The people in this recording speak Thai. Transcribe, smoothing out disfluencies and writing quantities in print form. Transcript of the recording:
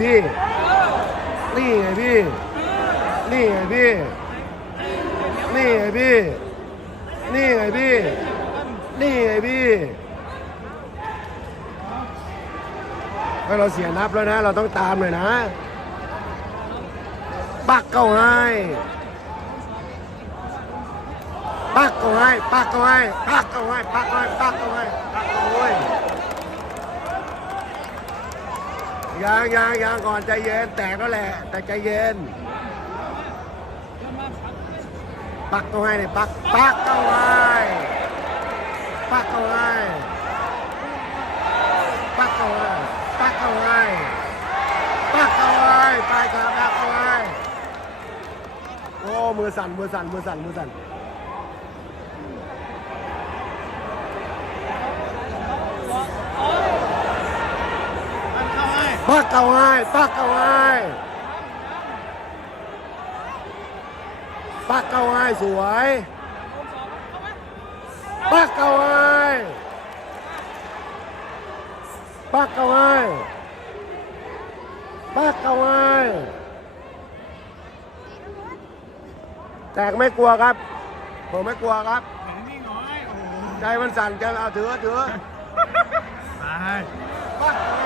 พี่ นี่ไงพี่ นี่ไงพี่ นี่ไงพี่ นี่ไงพี่ นี่ไงพี่ให้เราเสียนับแล้วนะ เราต้องตามเลยนะ ปักเก้าให้ปักเก้าให้ปักเก้าให้ปักเก้าให้ปักเก้าให้ปักเก้าให้ปักเก้าให้ยังก่อนใจเย็นแตกแล้วแหละแต่ใจเย็นปักเก้าให้เนี่ยปักเก้าให้ปักเก้าให้ปักเก้าให้ปักเก้าให้ปักเก้าให้ไปครับปักเก้าให้โอ้มือสั่นปักเก้าให้ปักเก้าให้ปักเก้าให้สวยปักเก้าให้ปักเก้าให้ปักเก้าให้แตกไม่กลัวครับผมไม่กลัวครับใจมันสั่นกันเอาถือไปปักเก้าให้